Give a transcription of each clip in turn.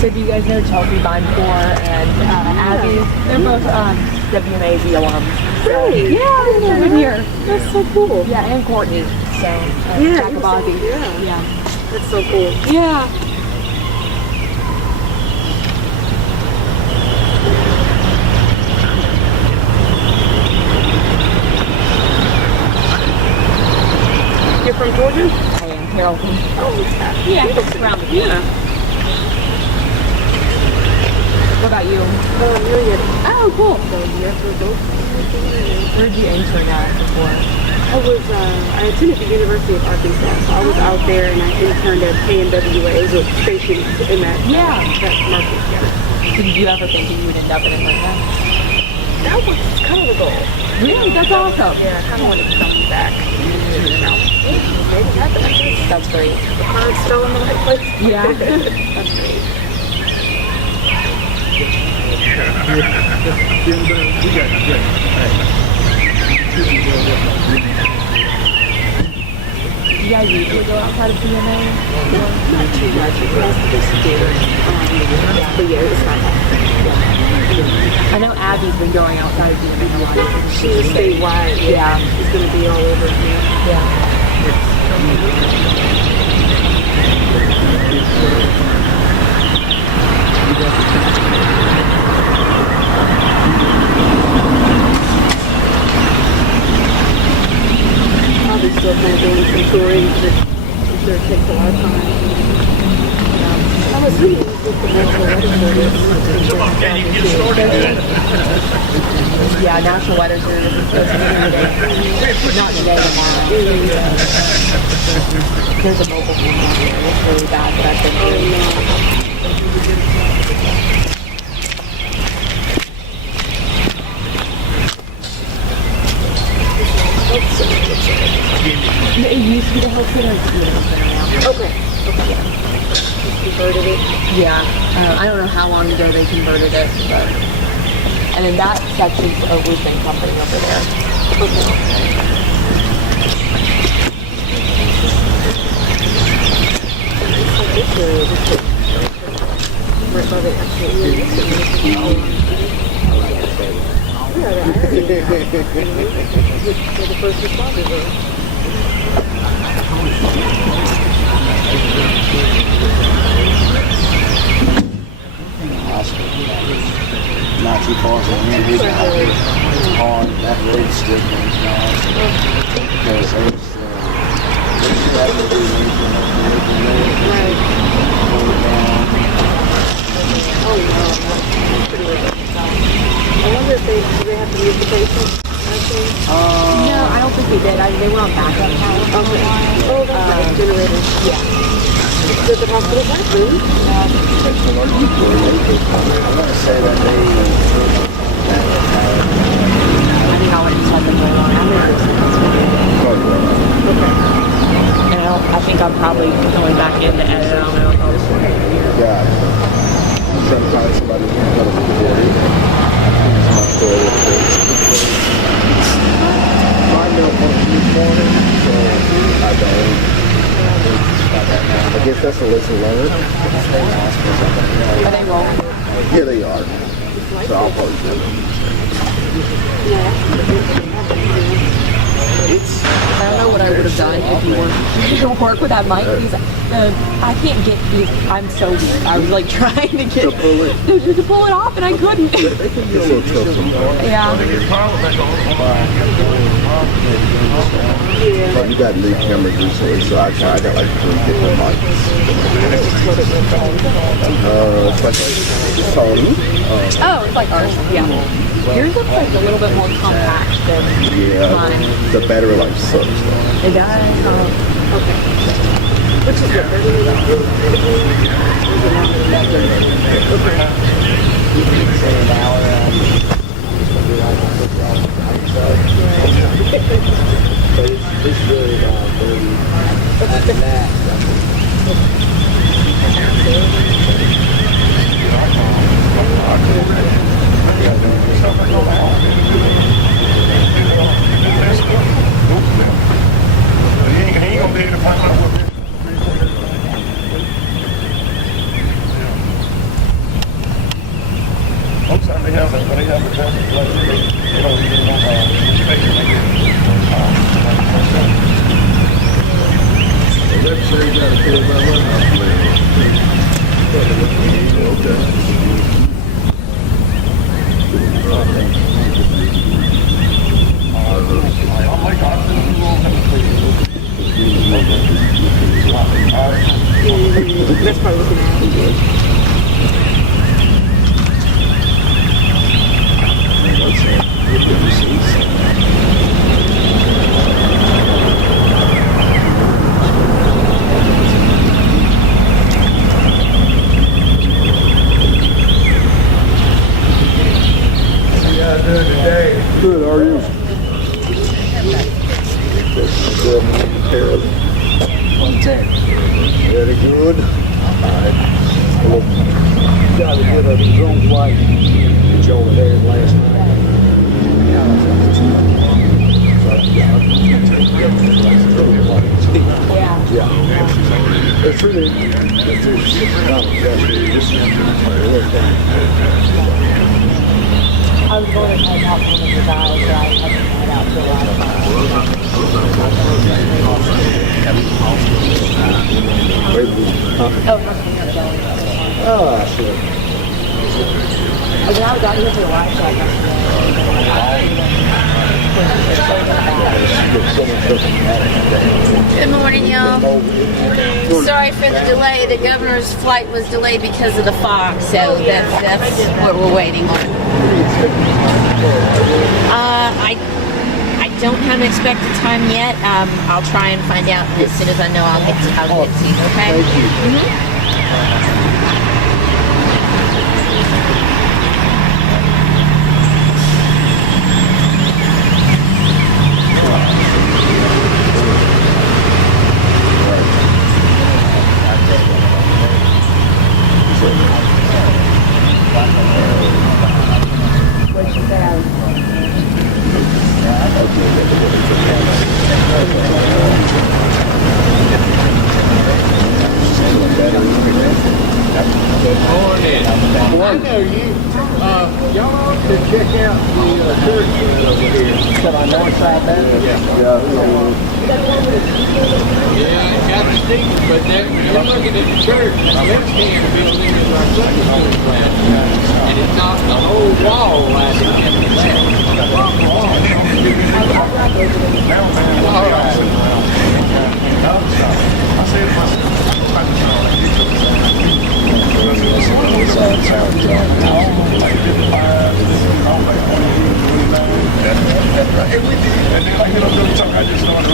So do you guys know Chelsea Bindcore and Abby? They're both WMAZ alums. Really? Yeah, they're in here. That's so cool. Yeah, and Courtney. So, Yeah, Jacobozzi. yeah. That's so cool. Yeah. You're from Georgia? I am Carrollton. Oh, Yeah, around the corner. yeah. What about you? Milligan. Oh, cool. So, yes, we're both. Where did you intern at before? I attended the University of Arkansas, so I was out there and I interned at KNWA. It was a station in that market. Yeah. So did you ever think that you would end up in Atlanta? That was kind of the goal. Really? That's awesome. Yeah, I kind of wanted to come back. Maybe happen. That's great. The car's still in the right place. Yeah. That's great. You guys usually go outside of DMA? Not too much. It was just scared. But yeah, it's not that. I know Abby's been going outside of DMA a lot. She's statewide. Yeah. She's going to be all over here. Yeah. Probably still kind of doing some touring, but I'm sure it takes a lot of time. I'm assuming it's just the National Weather Service. Yeah, National Weather Service is supposed to be here today. Not today, tomorrow. There's a mobile phone out here. It's really bad, but I've been doing It used to be the health center. It's the health center now. Okay. Just converted it. Yeah. I don't know how long ago they converted it, but... And then that section's a roofing company over there. Right by the actual the first responders. Not too far from here. It's hard. That road's still going down. Because there's have to do anything up the road. Right. Pull it down. Oh no, that's pretty rough. I wonder if do they have to use the patient? No, I don't think they did. I they were on backup power for a while. Oh, that's nice. Generator. Yeah. Did the hospital have food? I'm gonna say that they. I think I'll just have them go on. I'm Okay. And I think I'm probably going back in to edit on my own. Yeah. Sometimes somebody can go to the I know from this morning, so I don't. I guess that's a lesson learned. Are they rolling? Yeah, they are. So I'll post them. I don't know what I would have done if you weren't work with that mic. I can't get these. I'm so weak. I was like trying to get to pull it off, and I couldn't. It's a little tough sometimes. Yeah. But you got new cameras recently, so I got like 3 different mics. It's like a Sony. Oh, it's like ours. Yeah. Yours looks like a little bit more compact than mine. The battery life sucks though. It does. Okay. Which is good. It's really after that. He ain't gonna be able to find out what most time they have when they have a test, they don't even know Let's say you got to pay by That's probably looking at Good, how are you? Very good. Got to get a drone flight. Did you over there last night? Yeah. It's really. I was going to help out one of the guys that I had to find out for a while. Oh, shit. I mean, I got here for a while, so I Good morning, y'all. Sorry for the delay. The governor's flight was delayed because of the fog, so that's what we're waiting on. I don't have an expected time yet. I'll try and find out, and as soon as I know, I'll get to you. Okay? Thank you. I know you. Y'all ought to check out the church over here. Can I north side there? Yeah, it's got a steep, but you're looking at the church, and the left-hand building is our Sunday school class. And it's not the whole wall right in the left. All And we did. And then I hit up Billy Tuck. I just know in the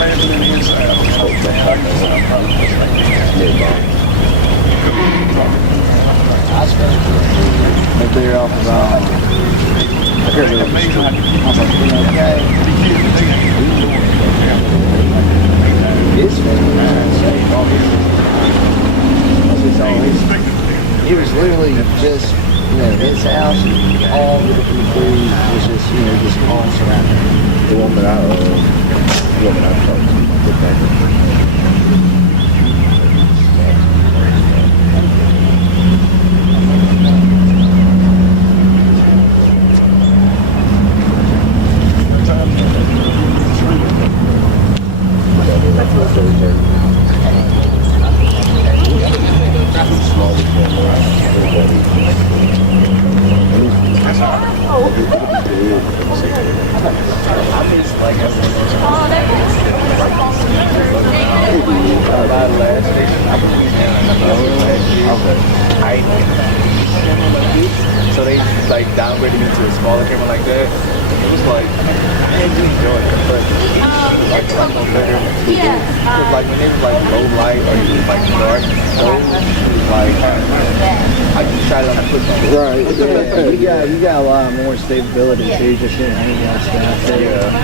just, his house, all the different trees, was just, just all surrounding. The woman I talked to. So they like downgraded me to a smaller camera like that. It was like I didn't enjoy it, but like a lot more better. Cause like when it was like low light or it was like dark, so like I just tried to put Right, yeah. You got a lot more stability too, just in hanging out stuff.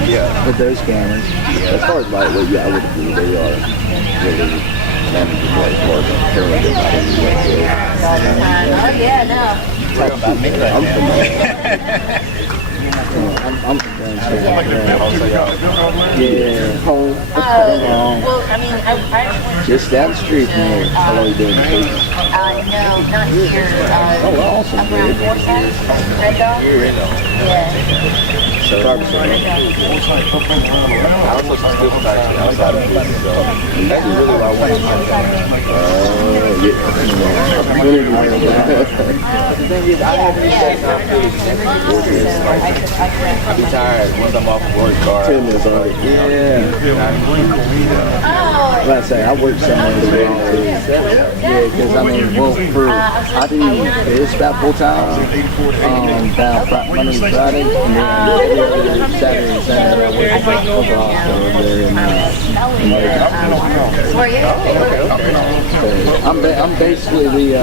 yeah. With those cameras. As far as lightweight, yeah, I would agree they are really manageable as far as camera Oh yeah, no. I'm Yeah. Home. Well, I mean, I Just down the street from here. How long you doing? no, not here. Oh, awesome, Up around dude. Forsyth, Red Dog. Yeah. I also some skills actually outside of food, so that's really what I want to The thing is, I haven't been out I be tired once I'm off work. 10 minutes on it. Yeah. Like I say, I work somewhere as well too. Yeah, because I mean, I do this about full time, about Monday to Friday, and then Saturday and Sunday I work over there in Where are you? I'm basically the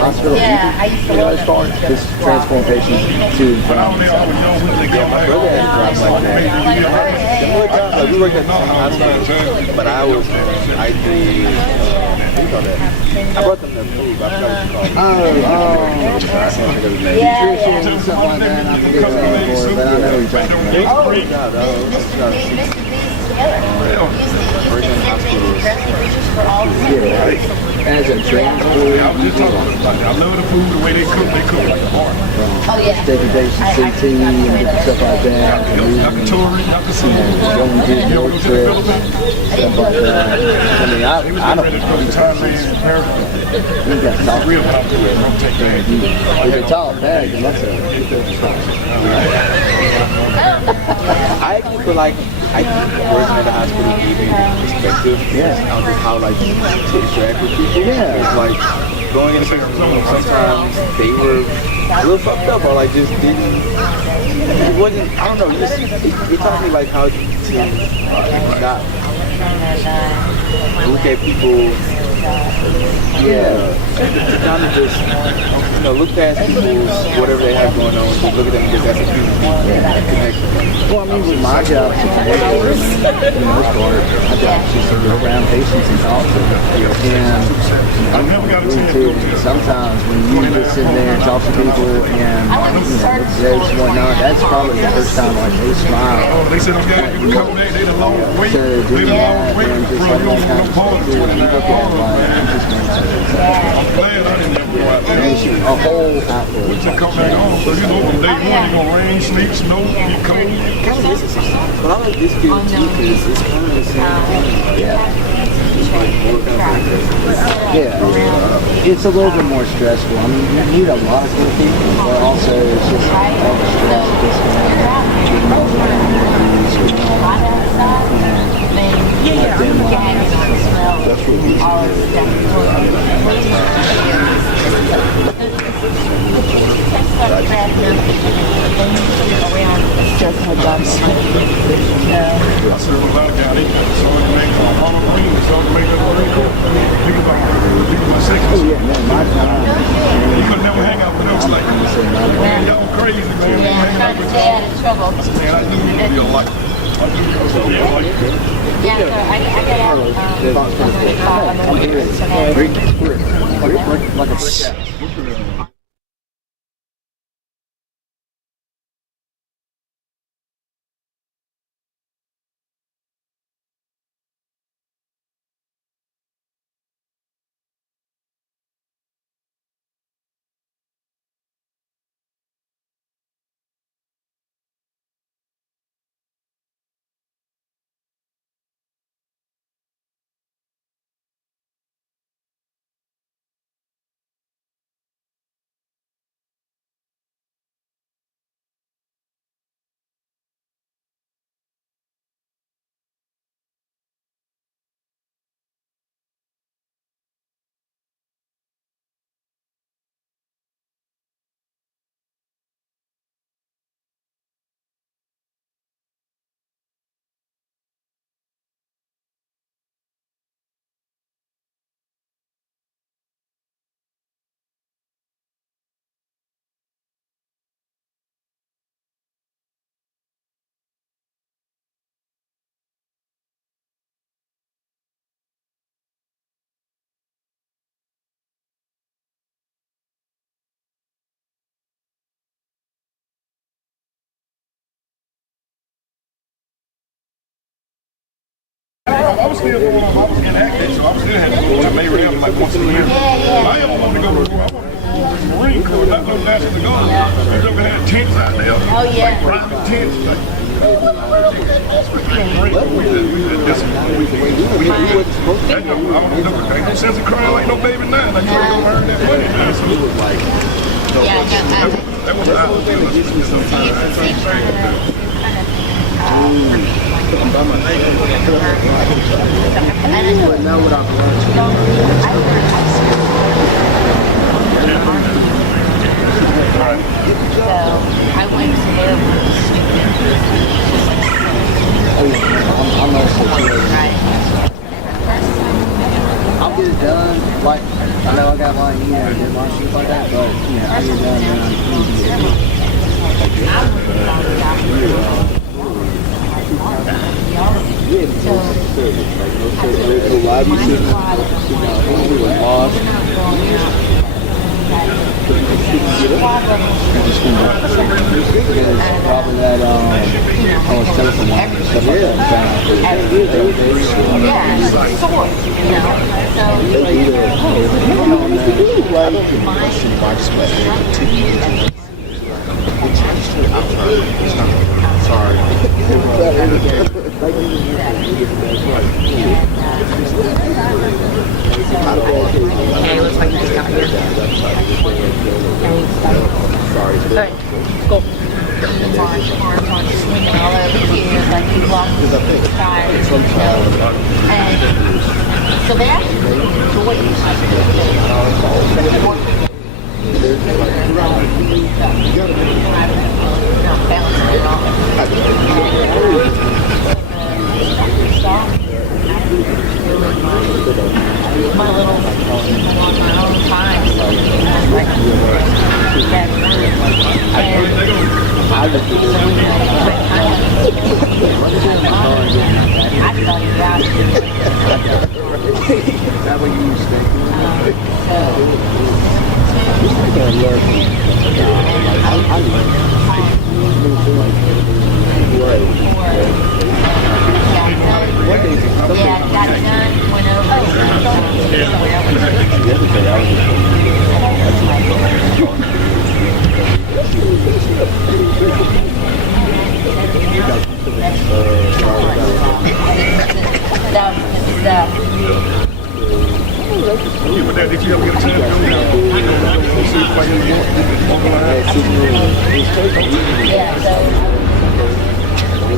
hospital. Yeah, I used to work As far as just transporting patients to and from. Yeah, my brother had jobs like that. We worked at the same hospital, but I was, I did, what do you call that? I brought them the food, I forgot what you call it. Nutrition, something like that. I forget what it's for, but I know what you're talking about. Great job, As a transport, I was just talking about that. I love the food, the way they cook like a bar. Oh yeah. degradation CT and different stuff like that. Like a touring, like a Going to do road trips, stuff like that. I mean, I don't know. You got to talk to them. If they talk back, then that's a I actually feel like I think working at the hospital gave me perspective on just how like to interact with people. Yeah. It's like going into the room, sometimes they were a little fucked up or like just didn't, it wasn't, I don't know, it taught me like how to not look at people, to kind of just, look past people's whatever they have going on, just look at them because that's a human being and connect with them. Well, I mean, with my job, for the most part, my job is just to go around patients and talk to them. And sometimes when you just sit there and talk to people and look jokes and whatnot, that's probably the first time like they smile. They said I'm getting a couple days, they the long wait. So doing that and just have that kind of stuff too, you look at it like, I'm just going to a whole outlook. To come back home, so you know from day one, you're going to rain, sleet, snow, be cold. But I like this field too because it's kind of the same thing. Yeah, it's a little bit more stressful. I mean, you meet a lot of cool people, but also it's just all the stress of just You could never hang out with us like man, y'all crazy, man. Yeah, I'm trying to stay out of trouble. Man, I knew you'd be a light. I knew you was gonna be a light. Yeah, so I got out like a brick house. was still going on. I was inactive, so I was still had to go to Maryland like once a year. I ever wanted to go to war. I wanted to go to the Marine Corps, not no National Guard. We ever had tents out there. Oh, yeah. Like private tents. Like, ain't no sense of crying like no baby now. Like, you ain't gonna earn that money now. So, Yeah, I got that. that was out of Now what I'm So I went to their I'm also right. I'll get it done. Like, I know I got my, you know, my shit like that, but, you know, I'll get it done when I probably that, I was telephone stuff like that. Yeah, it's sore, you know. Okay, looks like this guy here. Alright, go. Swinging all over here, like he lost his tires, you know. And so they actually enjoy it. Not balancing it all. My little on my own time, so like that I thought about it. That way you stay. Yeah, got it done, went over. Did you ever get a chance to go down? See if I can walk around. Yeah, so we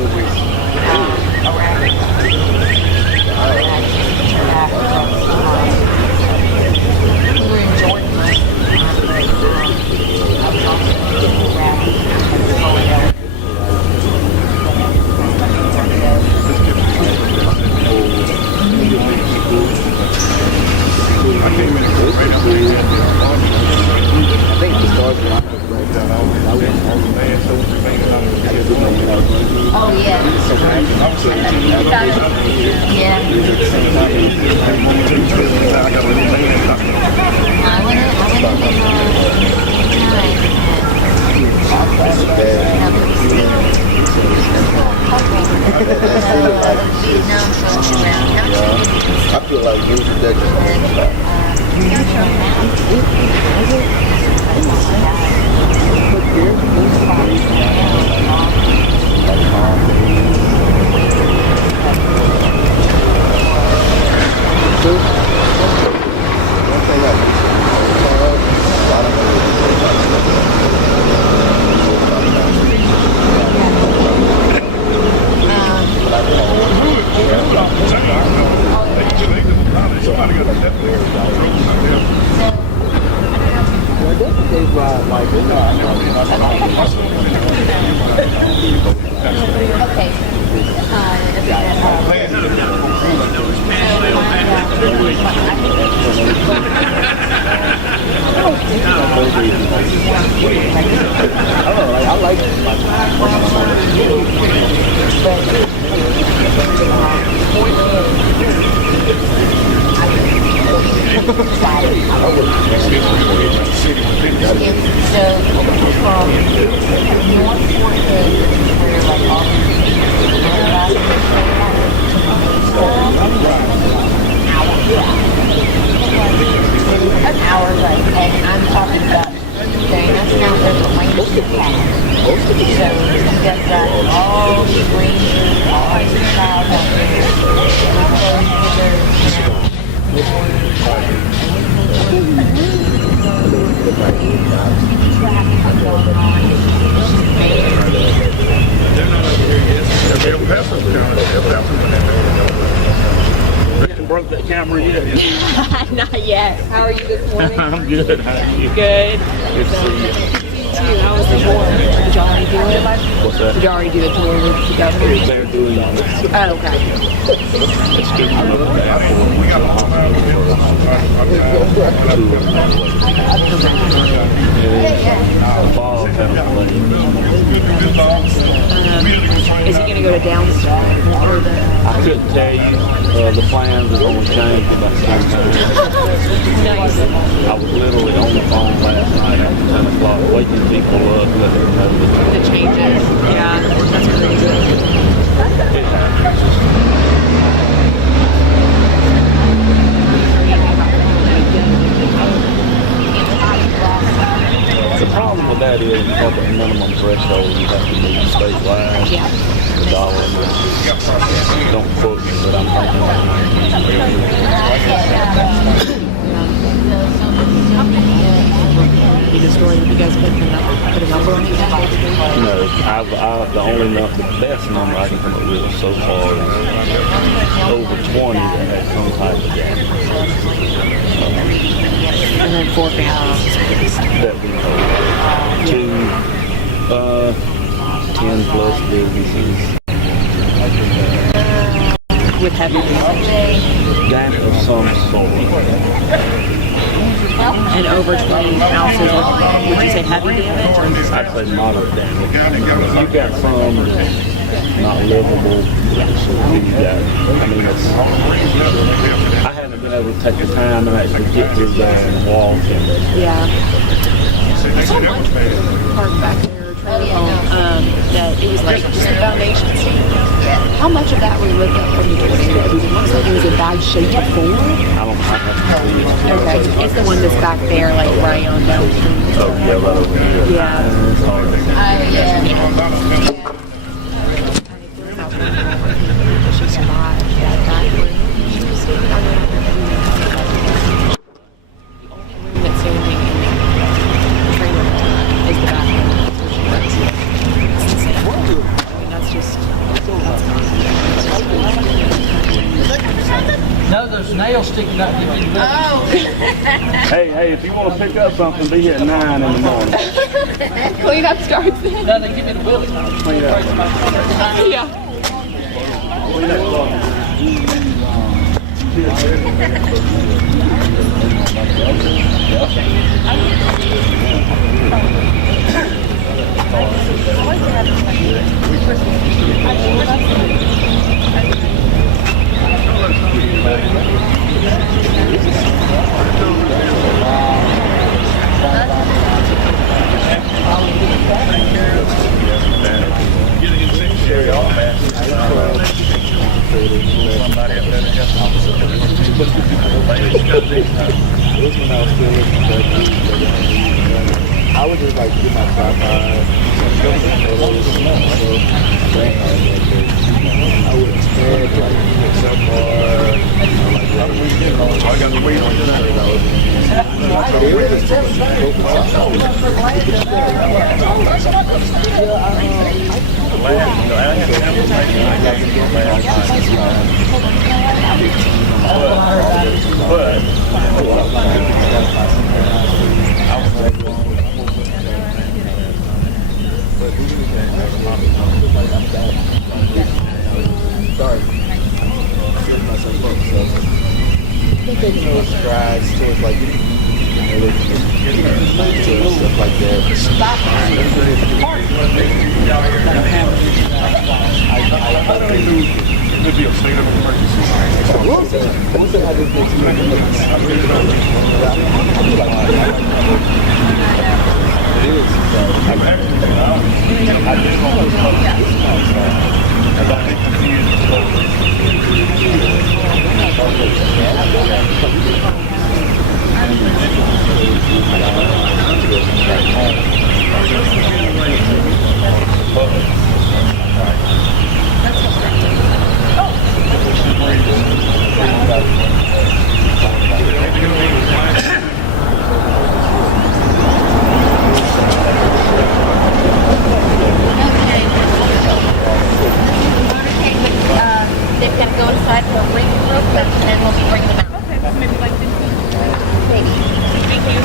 were in Jordan. I came in and go right up there. I think the stars were not right down. Oh, yeah. Yeah. I went in I feel like you should So, Broke that camera yet? Not yet. How are you this morning? I'm good. How are you? Good. Good to see you. Too. How was the tour? Did you already do it? What's that? Did you already do the tour with the governor? They're doing it. Oh, okay. It's good to know that. Fall kind of play. Is he going to go to downstairs? Or the... I couldn't tell you. The plans have only changed about the same time. Nice. I was literally on the phone last night after 10 o'clock waking people up, letting them know The changes. Yeah, that's crazy. it happens. The problem with that is you have a minimum threshold you have to meet statewide. Yeah. The dollar. Don't quote me, but I'm thinking You just going to you guys put a number on it? no, the only number, the best number I can come up with so far is over 20 that has some type of gap. And then 4 families. That we know. 10 plus businesses. With heavy damage. That of some sort. And over 20 ounces of, would you say heavy damage? Or just I'd say moderate damage. You've got some not livable. I haven't been able to take the time and actually get through there and walk and yeah. I saw one park back there, trailer home, that it was like just the foundation. How much of that was ripped up from the tornado? It looks like it was in bad shape before. I don't have to see it. Okay, it's the one that's back there, like right on down the street. Oh yeah, right over here. Yeah. She survived that back room. She was sleeping on the only room that's standing in the trailer is the bathroom. It's insane. I mean, that's just, No, there's nails sticking out. Hey, if you want to pick up something, be here at 9 in the morning. cleanup starts then. No, they give me the wheels. Yeah. I would just like get my top five. I would expand like so far. I got the weight on Sorry. Myself up, so taking those strides towards like stuff like that. It'd be a state of emergency. Once I had this next it is. I'm actually I just want to about it confused. They've got to go outside for a briefing real quick, and then we'll bring them out. Okay, so maybe like 15 minutes. Maybe. Thank you.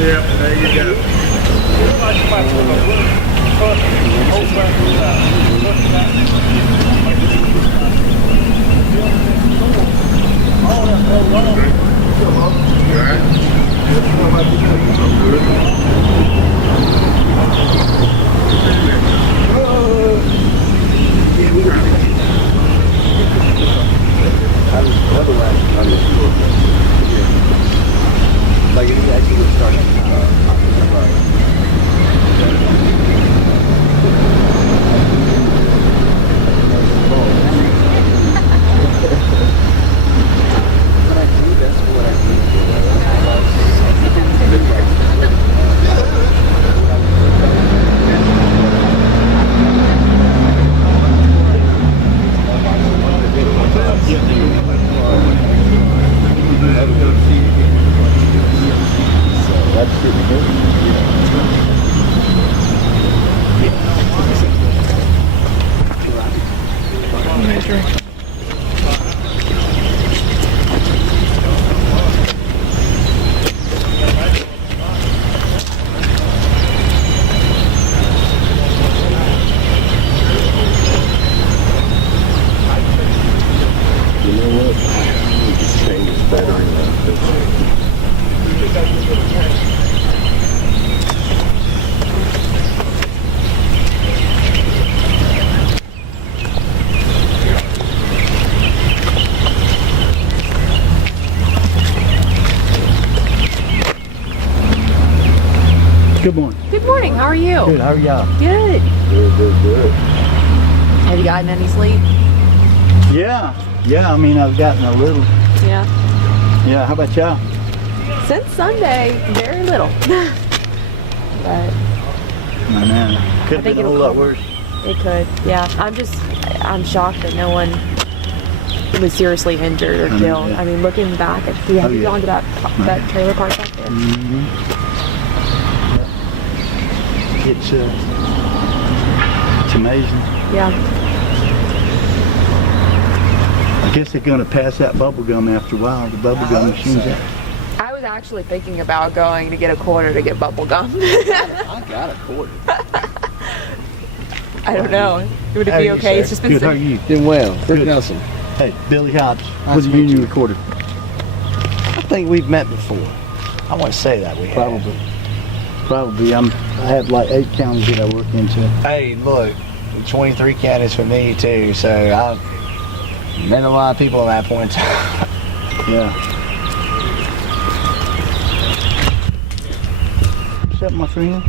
Yeah, there you go. Like it actually started. That's pretty good. You know what? This chain is better than that. Good morning. Good morning. How are you? Good. How are y'all? Good. Good. Have you gotten any sleep? Yeah. Yeah. I mean, I've gotten a little. Yeah. Yeah. How about y'all? Since Sunday, very little. But I know. Could have think been a whole it'll lot come. worse. it could. Yeah. I'm shocked that no one was seriously injured or I know, killed. yeah. I mean, looking back, have you yeah. gone to that trailer park back there? Mm-hmm. It's amazing. Yeah. I guess they're going to pass that bubble gum after a while. The bubble gum machines out. I was actually thinking about going to get a quarter to get bubble gum. I got a quarter. I don't know. Would it How be are you, okay? sir? It's just been Good, how are you? Doing well. Rick Good. Nelson. Hey, Billy Hobbs. Nice With to the meet Union you. Recorder. I think we've met before. I want to say that we have. Probably. I have like 8 counties that I work into. Hey, look, 23 counties for me too, so I've met a lot of people at that point in time. Yeah. What's up, my friend?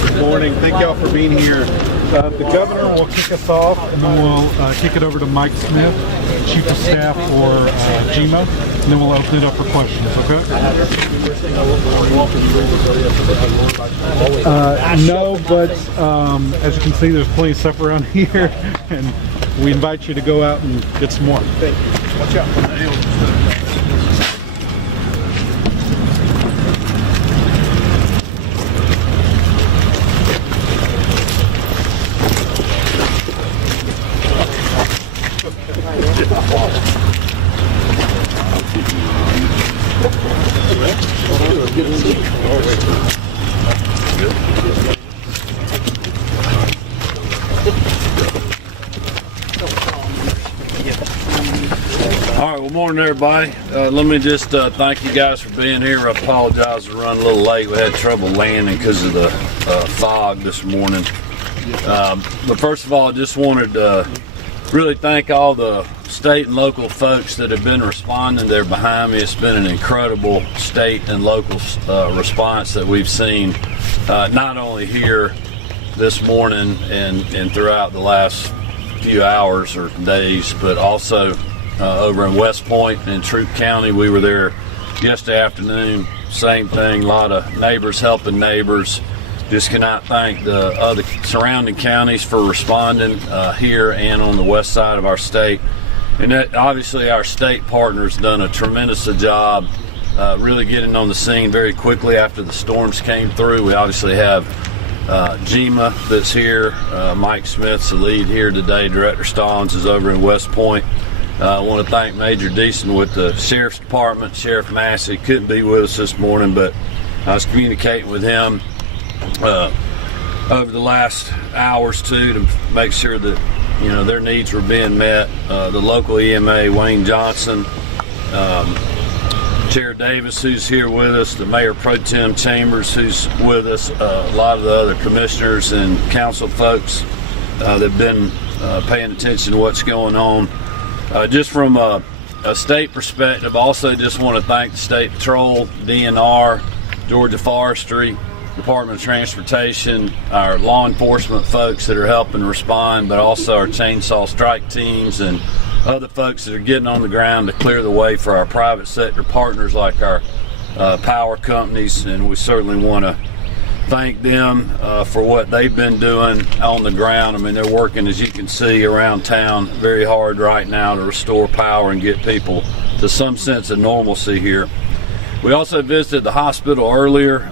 Good morning. Thank y'all for being here. The governor will kick us off, and then we'll kick it over to Mike Smith, Chief of Staff for GMA, and then we'll open it up for questions, okay? No, but as you can see, there's plenty of stuff around here, and we invite you to go out and get some more. Watch out. All right, well, morning, everybody. Let me just thank you guys for being here. I apologize for running a little late. We had trouble landing because of the fog this morning. But first of all, I just wanted to really thank all the state and local folks that have been responding. They're behind me. It's been an incredible state and local response that we've seen, not only here this morning and throughout the last few hours or days, but also over in West Point and Troup County. We were there yesterday afternoon. Same thing, a lot of neighbors helping neighbors. Just cannot thank the other surrounding counties for responding here and on the west side of our state. And that, obviously our state partners done a tremendous job really getting on the scene very quickly after the storms came through. We obviously have GEMA that's here. Mike Smith's the lead here today. Director Stallings is over in West Point. I want to thank Major Deason with the Sheriff's Department. Sheriff Massey couldn't be with us this morning, but I was communicating with him over the last hours too to make sure that their needs were being met. The local EMA, Wayne Johnson, Chair Davis, who's here with us, the Mayor Pro Tem Chambers, who's with us, a lot of the other commissioners and council folks that have been paying attention to what's going on. Just from a state perspective, also just want to thank the State Patrol, DNR, Georgia Forestry, Department of Transportation, our law enforcement folks that are helping respond, but also our chainsaw strike teams and other folks that are getting on the ground to clear the way for our private sector partners like our power companies. And we certainly want to thank them for what they've been doing on the ground. I mean, they're working, as you can see, around town very hard right now to restore power and get people to some sense of normalcy here. We also visited the hospital earlier,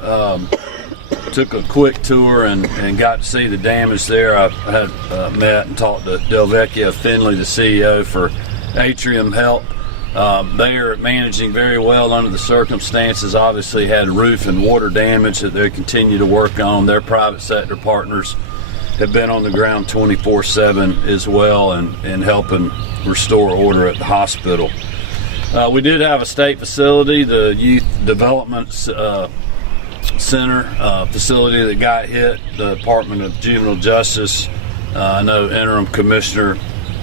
took a quick tour and got to see the damage there. I had met and talked to Delvecchio Finley, the CEO for Atrium Health. They are managing very well under the circumstances. Obviously had roof and water damage that they continue to work on. Their private sector partners have been on the ground 24/7 as well and helping restore order at the hospital. We did have a state facility, the Youth Development Center facility that got hit, the Department of Juvenile Justice. I know Interim Commissioner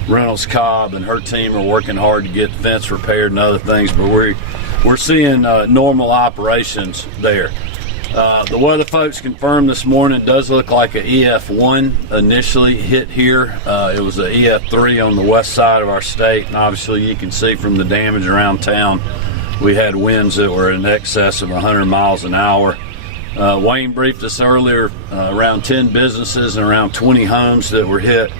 Reynolds Cobb and her team are working hard to get the fence repaired and other things, but we're seeing normal operations there. The weather folks confirmed this morning it does look like an EF1 initially hit here. It was an EF3 on the west side of our state, and obviously you can see from the damage around town we had winds that were in excess of 100 miles an hour. Wayne briefed us earlier, around 10 businesses and around 20 homes that were hit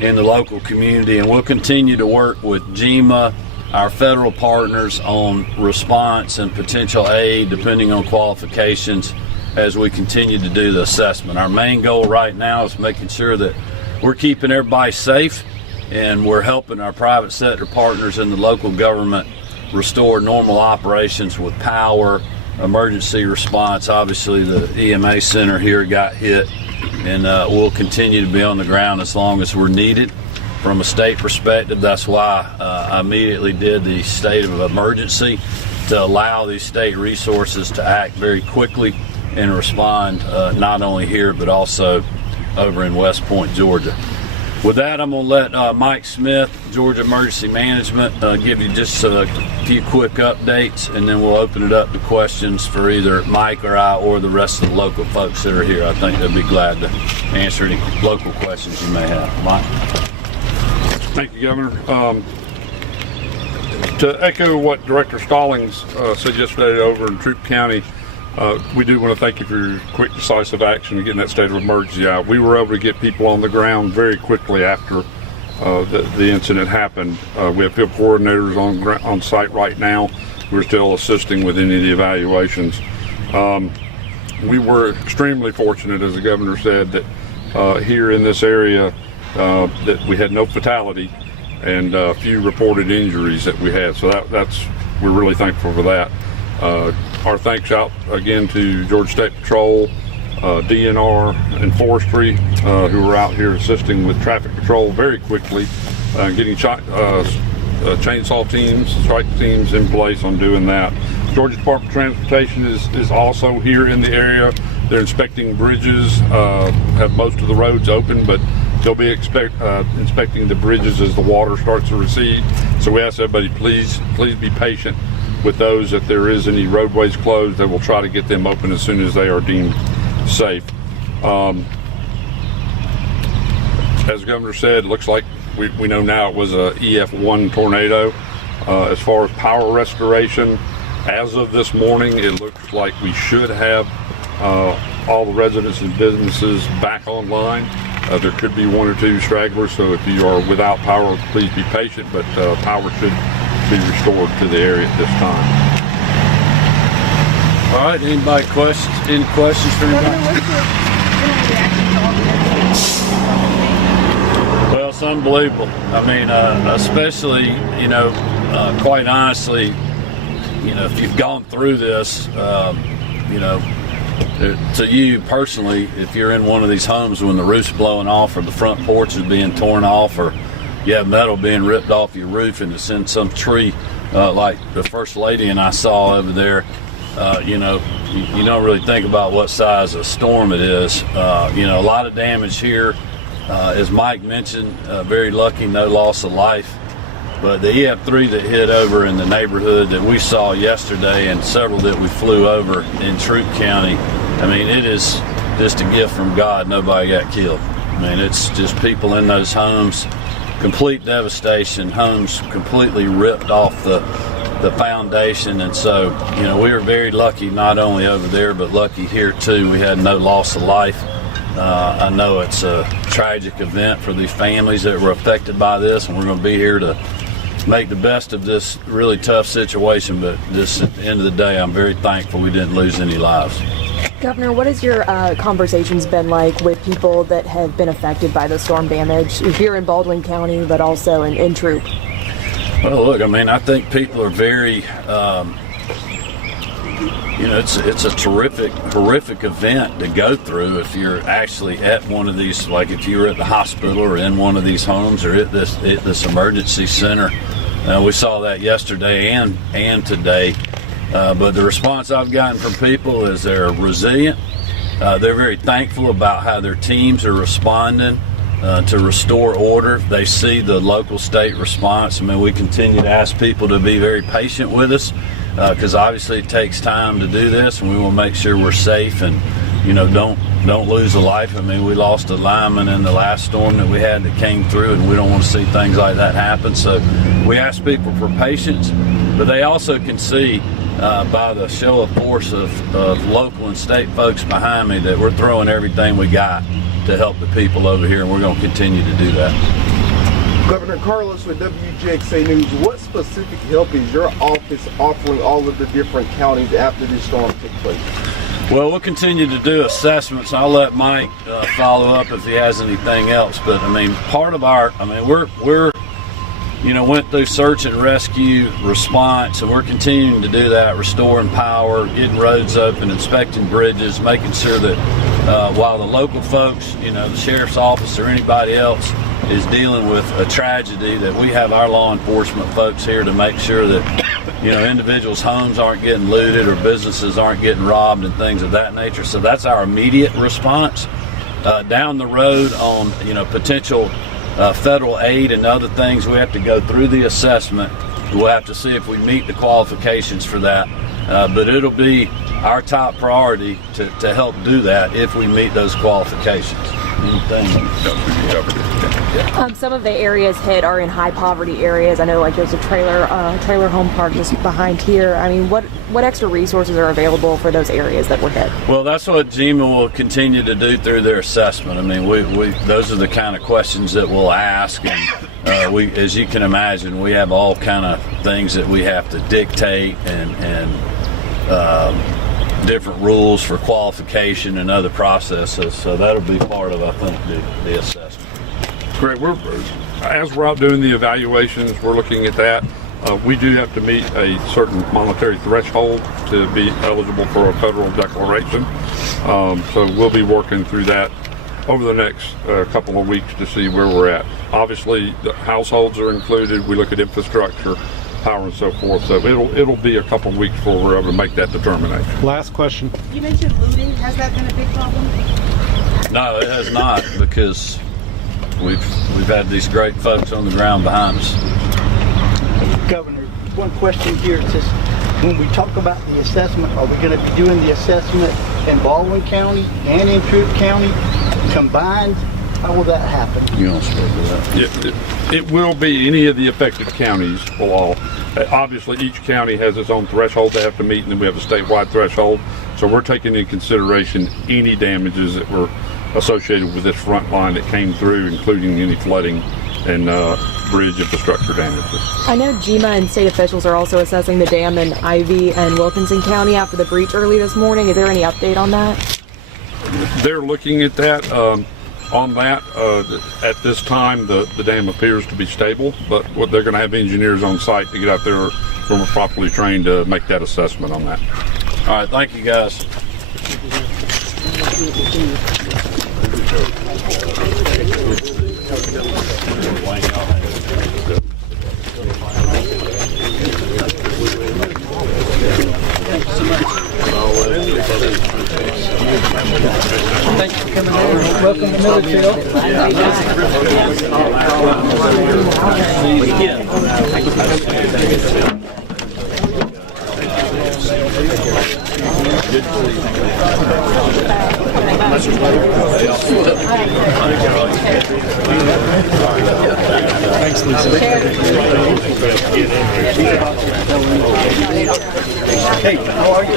in the local community, and we'll continue to work with GEMA, our federal partners, on response and potential aid depending on qualifications as we continue to do the assessment. Our main goal right now is making sure that we're keeping everybody safe and we're helping our private sector partners in the local government restore normal operations with power, emergency response. Obviously the EMA center here got hit, and we'll continue to be on the ground as long as we're needed. From a state perspective, that's why I immediately did the state of emergency to allow these state resources to act very quickly and respond not only here but also over in West Point, Georgia. With that, I'm going to let Mike Smith, Georgia Emergency Management, give you just a few quick updates, and then we'll open it up to questions for either Mike or I or the rest of the local folks that are here. I think they'll be glad to answer any local questions you may have. Mike? Thank you, Governor. To echo what Director Stallings said yesterday over in Troup County, we do want to thank you for your quick, decisive action in getting that state of emergency out. We were able to get people on the ground very quickly after the incident happened. We have field coordinators on site right now. We're still assisting with any of the evaluations. We were extremely fortunate, as the governor said, that here in this area that we had no fatality and a few reported injuries that we had. So we're really thankful for that. Our thanks out again to Georgia State Patrol, DNR, and Forestry, who were out here assisting with traffic control very quickly, getting chainsaw teams, strike teams in place on doing that. Georgia Department of Transportation is also here in the area. They're inspecting bridges, have most of the roads open, but they'll be inspecting the bridges as the water starts to recede. So we ask everybody, please be patient with those. If there is any roadways closed, they will try to get them open as soon as they are deemed safe. As the governor said, it looks like we know now it was a EF1 tornado. As far as power restoration, as of this morning, it looks like we should have all the residents and businesses back online. There could be one or two stragglers, so if you are without power, please be patient, but power should be restored to the area at this time. All right, anybody any questions for anybody? Well, it's unbelievable. I mean, especially, quite honestly, if you've gone through this, to you personally, if you're in one of these homes when the roof's blowing off or the front porch is being torn off or you have metal being ripped off your roof and it's in some tree, like the First Lady and I saw over there, you don't really think about what size of storm it is. A lot of damage here. As Mike mentioned, very lucky, no loss of life. But the EF3 that hit over in the neighborhood that we saw yesterday and several that we flew over in Troup County, I mean, it is just a gift from God. Nobody got killed. I mean, it's just people in those homes, complete devastation, homes completely ripped off the foundation. And so, we were very lucky, not only over there, but lucky here too. We had no loss of life. I know it's a tragic event for these families that were affected by this, and we're going to be here to make the best of this really tough situation. But just at the end of the day, I'm very thankful we didn't lose any lives. Governor, what has your conversations been like with people that have been affected by the storm damage here in Baldwin County, but also in Troup? Well, look, I mean, I think people are very, it's a horrific event to go through if you're actually at one of these, like if you were at the hospital or in one of these homes or at this emergency center. We saw that yesterday and today. But the response I've gotten from people is they're resilient. They're very thankful about how their teams are responding to restore order. They see the local state response. I mean, we continue to ask people to be very patient with us because obviously it takes time to do this, and we want to make sure we're safe and don't lose a life. I mean, we lost a lineman in the last storm that we had that came through, and we don't want to see things like that happen. So we ask people for patience, but they also can see by the show of force of local and state folks behind me that we're throwing everything we got to help the people over here, and we're going to continue to do that. Governor Carlos with WGXA News, what specific help is your office offering all of the different counties after this storm took place? Well, we'll continue to do assessments. I'll let Mike follow up if he has anything else. But I mean, part of we're went through search and rescue response, and we're continuing to do that, restoring power, getting roads open, inspecting bridges, making sure that while the local folks, the sheriff's office or anybody else is dealing with a tragedy, that we have our law enforcement folks here to make sure that individuals' homes aren't getting looted or businesses aren't getting robbed and things of that nature. So that's our immediate response. Down the road on potential federal aid and other things, we have to go through the assessment. We'll have to see if we meet the qualifications for that. But it'll be our top priority to help do that if we meet those qualifications. Some of the areas hit are in high poverty areas. I know, like there's a trailer home park just behind here. I mean, what extra resources are available for those areas that were hit? Well, that's what GEMA will continue to do through their assessment. I mean, we those are the kind of questions that we'll ask, and we, as you can imagine, we have all kind of things that we have to dictate and different rules for qualification and other processes. So that'll be part of, I think, the assessment. Great. As we're out doing the evaluations, we're looking at that. We do have to meet a certain monetary threshold to be eligible for a federal declaration. So we'll be working through that over the next couple of weeks to see where we're at. Obviously, the households are included. We look at infrastructure, power, and so forth. So it'll be a couple of weeks before we're able to make that determination. Last question. You mentioned looting. Has that been a big problem? No, it has not, because we've had these great folks on the ground behind us. Governor, one question here. It says, when we talk about the assessment, are we going to be doing the assessment in Baldwin County and in Troup County combined? How will that happen? You don't speak to that. It will be any of the affected counties will all. Obviously, each county has its own threshold they have to meet, and then we have a statewide threshold. So we're taking into consideration any damages that were associated with this front line that came through, including any flooding and bridge infrastructure damages. I know GMA and state officials are also assessing the dam in Ivy and Wilkinson County after the breach early this morning. Is there any update on that? They're looking at that. On that, at this time, the dam appears to be stable, but they're going to have engineers on site to get out there who are properly trained to make that assessment on that. All right, thank you, guys. Thanks for coming over. Welcome to Milledgeville. Thanks, Lisa. Hey, how are you?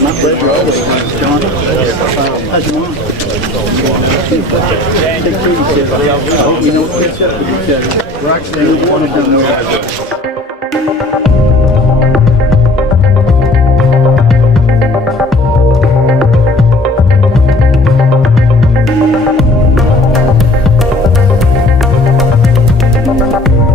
My pleasure always, John. How's your mom? Take care of yourself. I hope you know what's up with each other. We're actually one of them.